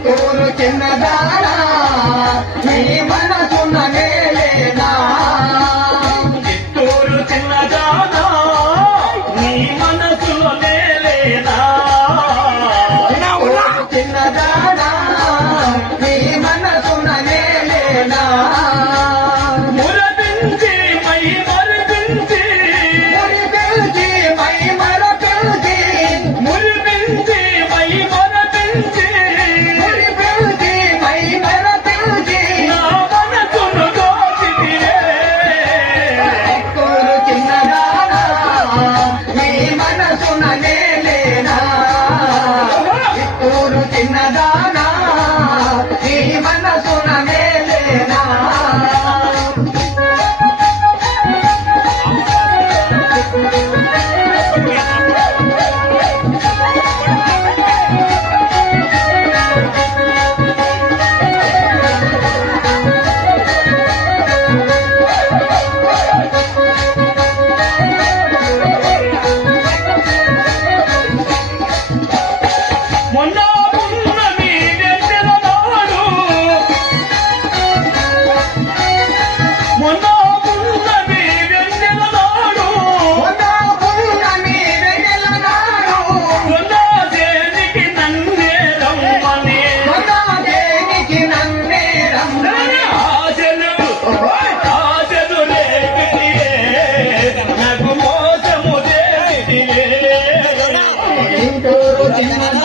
చిత్తూరు చిన్నదానా నీ మనసున నేలేనా చిత్తూరు చిన్నదానా నీ మనసులో నేలేనా చిన్నదానా నీ మనసున నేలేనా మురపించి మై మరిపించి మురిపెల్చి మై మరపెల్చి మురిపించి మై మరపించి మురిపెల్చి మై మరపెల్చి నా మనసును దోచితివే చిత్తూరు చిన్నదానా నీ మనసున నేలేనా చిత్తూరు చిన్నదానా నీ మనసున నేలేనా మొన్న పున్నమి వెన్నెల నాడు మొన్న పున్నమి వెన్నెల నాడు పున్నమి వెన్నెల నాడు దేనికి నన్నే రమ్మని దేనికి నన్నే రమ్మని ఆశలు రేపితివే నాకు మోసము చేసితివే చిత్తూరు చిన్నదానా